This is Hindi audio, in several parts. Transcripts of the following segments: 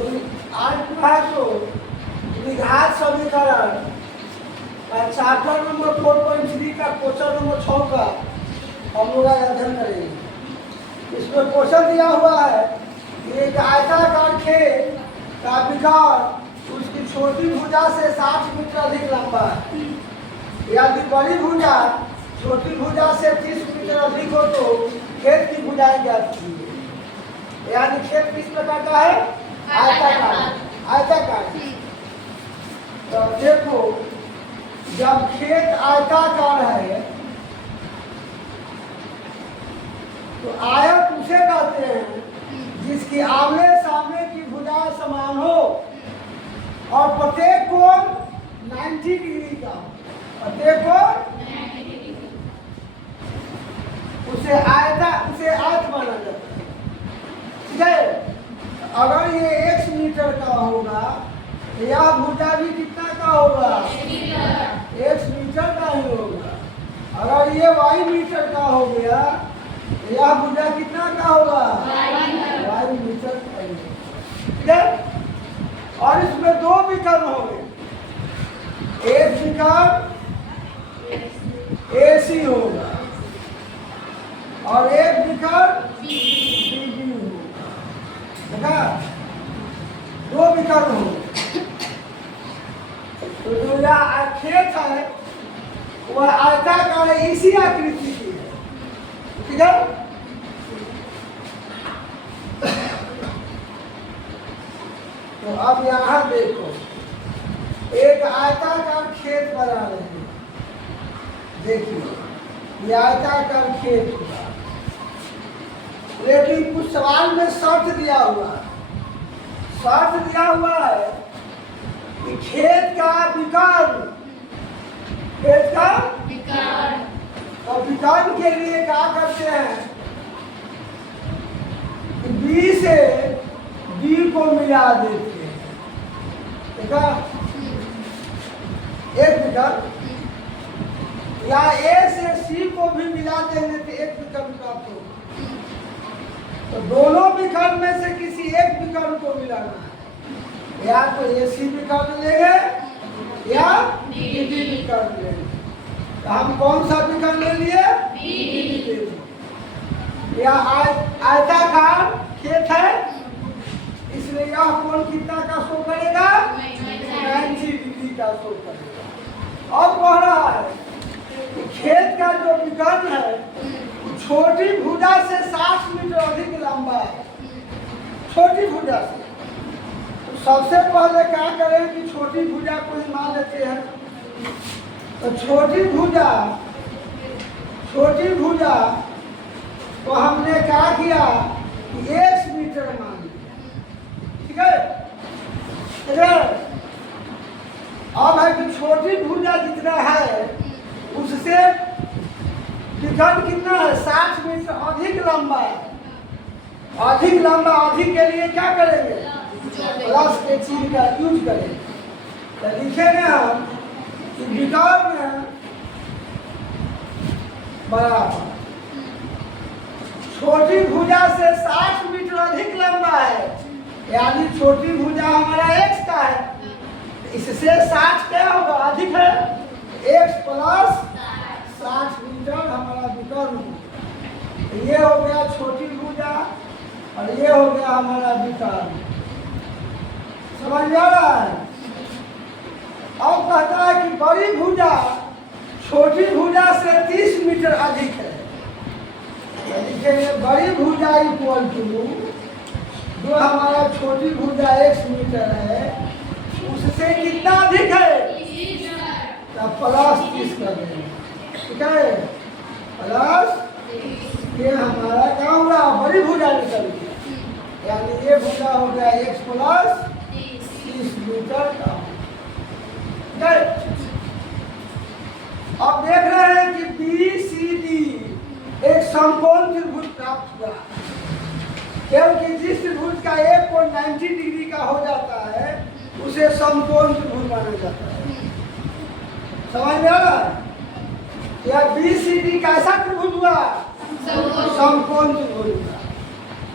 आज भाषो द्विघात समीकरण चैप्टर नंबर 4.3 का क्वेश्चन नंबर 6 का हम लोग अध्ययन करेंगे। इसमें क्वेश्चन दिया हुआ है कि एक आयताकार खेत का विकार उसकी छोटी भुजा से 60 मीटर अधिक लंबा है, यदि बड़ी भुजा छोटी भुजा से 30 मीटर अधिक हो तो खेत की भुजाएं ज्ञात कीजिए। यानी खेत किस प्रकार का है? आयताकार। आयताकार। तो देखो, जब खेत आयताकार है तो आयत उसे कहते हैं जिसकी आमने सामने की भुजाएं समान हो और प्रत्येक कोण 90 डिग्री का, प्रत्येक कोण उसे आयत माना जाता है। ठीक है, अगर ये x मीटर का होगा तो यह भुजा भी कितना का होगा? x मीटर का ही होगा। अगर ये y मीटर का हो गया तो यह भुजा कितना का होगा? y मीटर का ही होगा। ठीक है, और इसमें दो विकर्ण होंगे, एक विकर्ण AC होगा और एक विकर्ण BD होगा। दो विकर्ण होंगे। तो जो यह खेत है वह आयताकार इसी आकृति की है। ठीक है, तो अब यहाँ देखो, एक आयताकार खेत बना रहे हैं। देखिए, ये आयताकार खेत होगा, लेकिन कुछ सवाल में शर्त दिया हुआ है। शर्त दिया हुआ है कि खेत का विकर्ण, खेत का विकर्ण, और विकर्ण के लिए क्या करते हैं कि बी से डी को मिला देते हैं। देखा, एक विकर्ण, या ए से सी को भी मिला देंगे तो एक विकर्ण प्राप्त होगा। तो दोनों विकर्ण में से किसी एक विकर्ण को मिलाना है, या तो AC विकर्ण लेंगे या BD विकर्ण लेंगे। तो हम कौन सा विकर्ण ले लिए? BD। यह आयताकार खेत है, इसलिए यह कोण कितना का शो करेगा? 90 डिग्री का शो करेगा। अब कह रहा है कि खेत का जो विकर्ण है छोटी भुजा से 60 मीटर अधिक लंबा है। छोटी भुजा से, तो सबसे पहले क्या करें कि छोटी भुजा को ही मान लेते हैं। तो छोटी भुजा को हमने क्या किया कि 1 मीटर मान लिया। ठीक है, अब है कि छोटी भुजा जितना है उससे विकर्ण कितना है? 60 मीटर अधिक लंबा है। अधिक लंबा, अधिक के लिए क्या करेंगे? प्लस के चिन्ह का यूज करेंगे। तो लिखेंगे हम कि विकर्ण बराबर छोटी भुजा से 60 मीटर अधिक लंबा है, यानी छोटी भुजा हमारा x का है, इससे 60 क्या होगा? अधिक है, x प्लस 60 मीटर हमारा विकर्ण। ये हो गया छोटी भुजा और ये हो गया हमारा विकर्ण। समझ में आ रहा है? अब कहता है कि बड़ी भुजा छोटी भुजा से 30 मीटर अधिक है। लिखेंगे बड़ी भुजा इक्वल टू जो हमारा छोटी भुजा 1 मीटर है उससे कितना अधिक है? तो प्लस 30 कर देंगे। ठीक है, प्लस ये हमारा क्या होगा? बड़ी भुजा निकल गई, यानी ये भुजा हो गया x प्लस 30 मीटर का। ठीक है, अब देख रहे हैं कि BCD एक समकोण त्रिभुज प्राप्त हुआ, क्योंकि जिस त्रिभुज का एक कोण 90 डिग्री का हो जाता है उसे समकोण त्रिभुज माना जाता है। समझ में आ रहा है? या BCD कैसा त्रिभुज हुआ? समकोण त्रिभुज हुआ।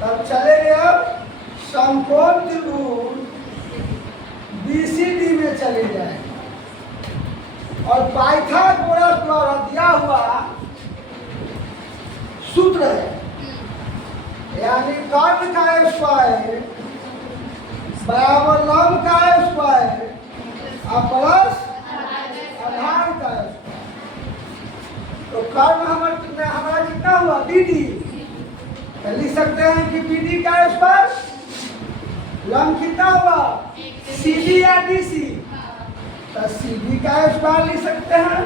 तब चलेंगे अब समकोण त्रिभुज BCD में चले जाए और पाइथागोरस द्वारा दिया हुआ सूत्र है, यानी कर्ण का स्क्वायर बराबर लंब का स्क्वायर और प्लस आधार का स्क्वायर। तो कर्ण हमारा कितना हुआ BD, लिख सकते हैं कि BD का स्क्वायर, लंब कितना हुआ CD या DC, तो CD का स्क्वायर लिख सकते हैं,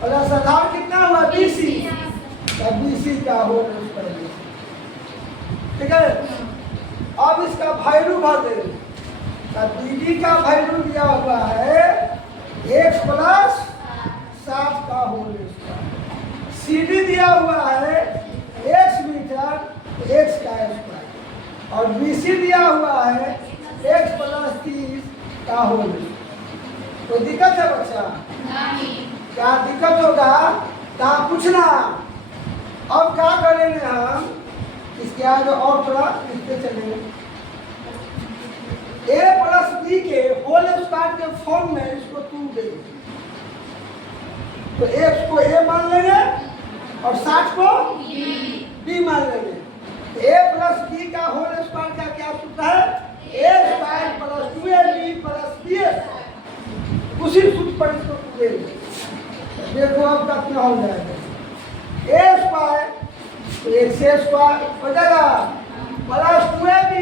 प्लस आधार कितना हुआ BC, तो BC का होल स्क्वायर। ठीक है, अब इसका वैल्यू भर देंगे। तो BD का वैल्यू दिया हुआ है x प्लस 7 का होल स्क्वायर, CD दिया हुआ है x मीटर x का स्क्वायर, और BC दिया हुआ है x प्लस 30 का होल। कोई दिक्कत है बच्चा? नहीं। क्या दिक्कत होगा तो पूछना। अब क्या करेंगे हम, इसके आगे और थोड़ा लिखते चलेंगे। a प्लस b के होल स्क्वायर के फॉर्म में इसको 2 देंगे, तो x को a मान लेंगे और 60 को b मान लेंगे। a प्लस b का होल स्क्वायर का क्या सूत्र है? a square plus 2ab plus b। उसी सूत्र पर इसको देंगे। देखो अब कितना हो जाएगा। a स्क्वायर तो x स्क्वायर हो जाएगा प्लस 2ab,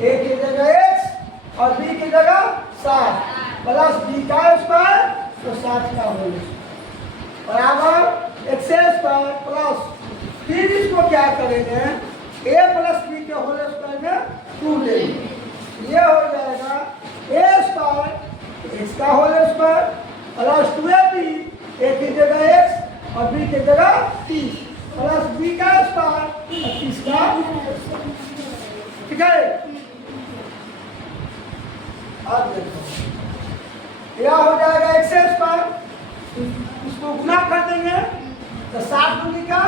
a की जगह x और b की जगह 7 प्लस b का स्क्वायर तो 7 का होल बराबर x स्क्वायर प्लस, फिर इसको क्या करेंगे a प्लस b के होल स्क्वायर में 2 लेंगे, ये हो जाएगा a स्क्वायर x का whole square plus 2ab, a की जगह x और b की जगह 30 प्लस b का स्क्वायर 25 का। ठीक है, अब देखो यह हो जाएगा x स्क्वायर, इसको गुना कर देंगे तो 60 दूनी का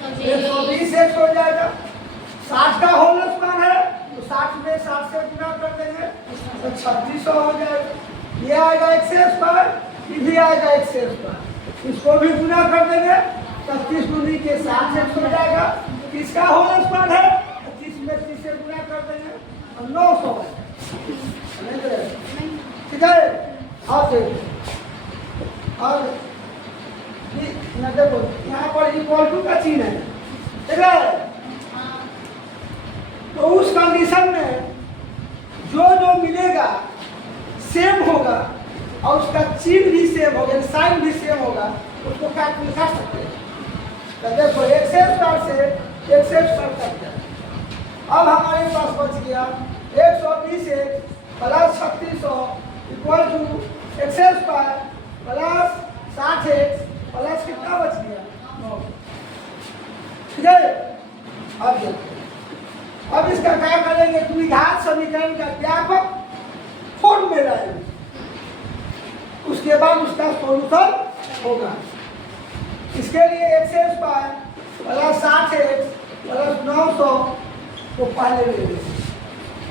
120 x हो जाएगा। 60 का होल स्क्वायर है तो 60 में 60 से गुना कर देंगे तो 3600 हो जाएगा। ये आएगा x स्क्वायर, ये भी आएगा x स्क्वायर, इसको भी गुना कर देंगे 25 दूनी के 60 x हो जाएगा। किसका होल स्क्वायर है 25 में 30 से गुना कर देंगे और 900 हो जाएगा। ठीक है, अब देखो और देखो यहाँ पर इक्वल टू का चिन्ह है। ठीक है, तो उस कंडीशन में जो जो मिलेगा सेम होगा और उसका चिन्ह भी सेम होगा, साइन भी सेम होगा, उसको काट सकते हैं। तो देखो x स्क्वायर से x स्क्वायर कट गया। अब हमारे पास बच गया 120x plus 3600 equal to x square plus 60x plus कितना बच गया 9। ठीक है, अब देखो अब इसका क्या करेंगे, द्विघात समीकरण का व्यापक फॉर्म में लाएंगे, उसके बाद उसका सॉल्यूशन होगा। इसके लिए x square plus 60x plus 900 को पहले ले लेंगे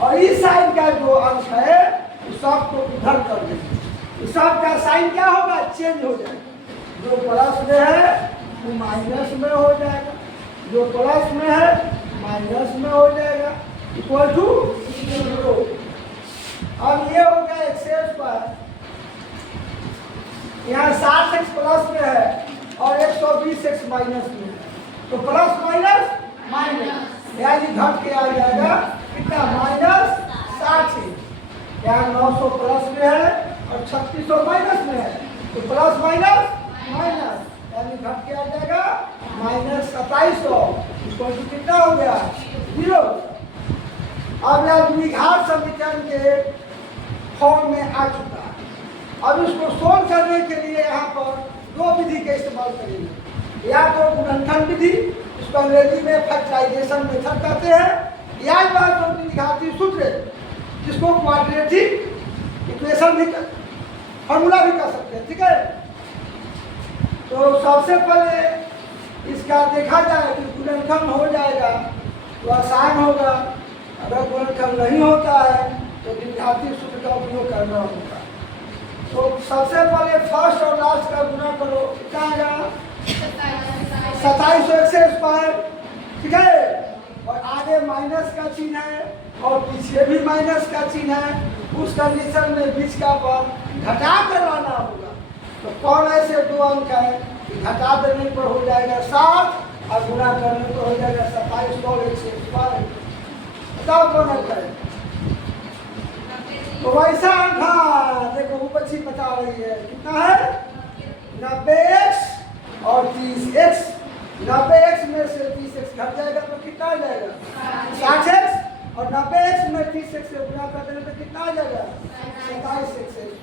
और इस साइन का जो अंश है उस सब को उधर कर देंगे। इस सब का साइन क्या होगा, चेंज हो जाएगा। जो प्लस में है वो माइनस में हो जाएगा, जो प्लस में है माइनस में हो जाएगा, इक्वल टू 0। अब ये हो गया x स्क्वायर, यहाँ 60x प्लस में है और 120x माइनस में है, तो प्लस माइनस माइनस यानी घट के आ जाएगा कितना -60। यहाँ 900 प्लस में है और 3600 माइनस में है, तो प्लस माइनस माइनस यानी घट के आ जाएगा -2700 इक्वल टू कितना हो गया 0। अब यह द्विघात समीकरण के फॉर्म में आ चुका है। अब इसको सोल्व करने के लिए यहाँ पर दो विधि का इस्तेमाल करेंगे, या तो गुणनखंड विधि, इसको अंग्रेजी में फैक्टराइजेशन मेथड कहते हैं, या तो द्विघाती सूत्र जिसको क्वाड्रेटिक इक्वेशन भी फॉर्मूला भी कर सकते हैं। ठीक है, तो सबसे पहले इसका देखा जाए कि गुणनखंड हो जाएगा तो आसान होगा, अगर गुणनखंड नहीं होता है तो द्विघाती सूत्र का उपयोग करना होगा। तो सबसे पहले फर्स्ट और लास्ट का गुना करो, कितना आएगा 2700 ठीक है। और आगे माइनस का चिन्ह है और पीछे भी माइनस का चिन्ह है। उस कंडीशन में बीच का पद घटा कर लाना होगा। तो कौन ऐसे दो अंक है कि घटा देने पर हो जाएगा 7 और गुना करने पर हो जाएगा 2700 बताओ कौन अंक है। तो वैसा अंक, हाँ देखो वो बच्ची बता रही है कितना है 90x और 30x। 90x में से 30x घट जाएगा तो कितना आ जाएगा 60x और 90x में 30x से गुना कर देने तो कितना आ जाएगा 27x।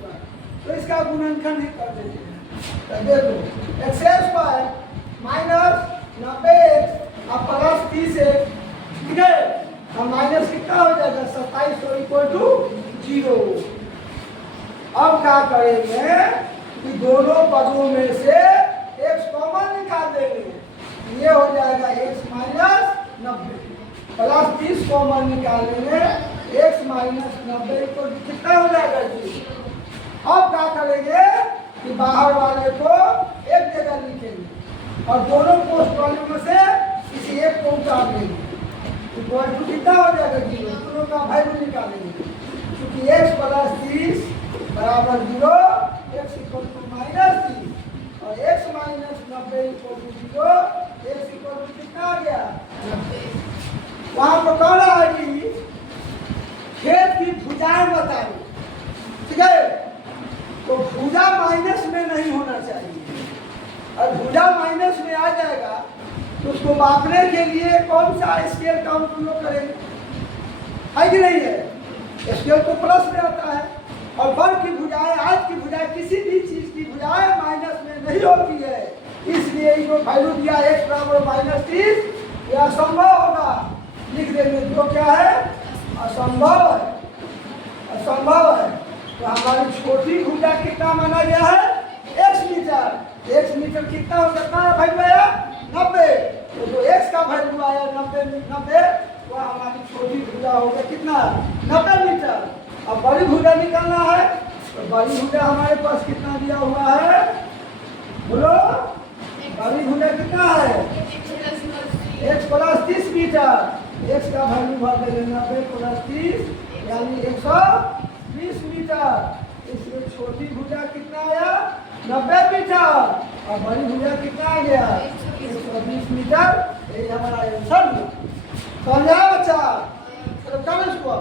तो इसका गुणनखंड ही कर देते हैं। तो देखो x² माइनस 90x और प्लस 30x, ठीक है। और माइनस कितना हो जाएगा 2700 इक्वल टू 0। अब क्या करेंगे कि दोनों पदों में से x कॉमन निकाल देंगे। ये हो जाएगा x माइनस 90 प्लस 30 कॉमन निकालेंगे x माइनस 90 को कितना हो जाएगा 0। अब क्या करेंगे कि बाहर वाले को एक जगह लिखेंगे और दोनों पोस्ट वाले में से किसी एक को उतार देंगे। इक्वल टू कितना हो जाएगा 0। दोनों का वैल्यू निकालेंगे क्योंकि x प्लस 30 बराबर 0, x इक्वल टू माइनस 30 और x minus 90 equal to 0, x equal to कितना आ गया 90। वहां पर कह रहा है कि खेत की भुजाएं बताइए, ठीक है। तो भुजा माइनस में नहीं होना चाहिए। और भुजा माइनस में आ जाएगा तो उसको मापने के लिए कौन सा स्केल का उपयोग करेंगे, है कि नहीं है। स्केल तो प्लस में आता है और वर्ग की भुजाएं, आज की भुजाएं, किसी भी चीज की भुजाएं माइनस में नहीं होती है। इसलिए इनको वैल्यू दिया x बराबर -30, यह असंभव होगा। लिख देंगे जो क्या है असंभव है, असंभव है। तो हमारी छोटी भुजा कितना माना गया है x मीटर। x मीटर कितना हो सकता है वैल्यू आया 90। तो जो x का वैल्यू आया 90 वह हमारी छोटी भुजा हो गया कितना 90 मीटर। अब बड़ी भुजा निकालना है तो बड़ी भुजा हमारे पास कितना दिया हुआ है बोलो। बड़ी भुजा कितना है x प्लस 30 मीटर। x का वैल्यू भर देंगे 90 प्लस 30 यानी 120 मीटर। इसलिए छोटी भुजा कितना आया 90 मीटर और बड़ी भुजा कितना आ गया 120 मीटर। यही हमारा आंसर है। समझा बच्चा, चलो कर इसको।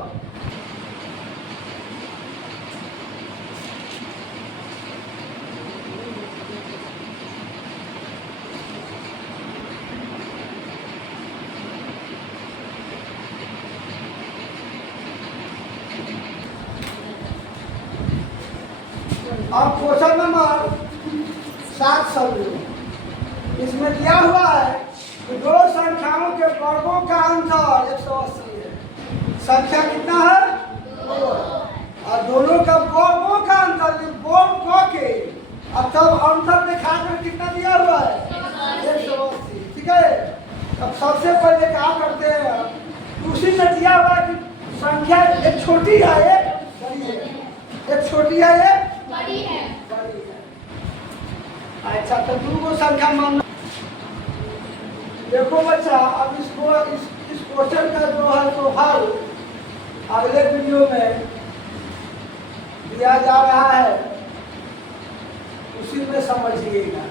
अब क्वेश्चन नंबर 7 समझो। इसमें दिया हुआ है कि दो संख्याओं के वर्गों का अंतर 180 है। संख्या कितना है 2 और दोनों का वर्गों का अंतर वर्ग क के और तब अंतर दिखाकर कितना दिया हुआ है 180, ठीक है। अब सबसे पहले क्या करते हैं उसी में दिया हुआ कि संख्या एक छोटी है एक बड़ी है, एक छोटी है एक बड़ी है। अच्छा तो दो को संख्या मानना। देखो बच्चा अब इसको इस क्वेश्चन का जो है तो हल अगले वीडियो में दिया जा रहा है, उसी में समझिएगा।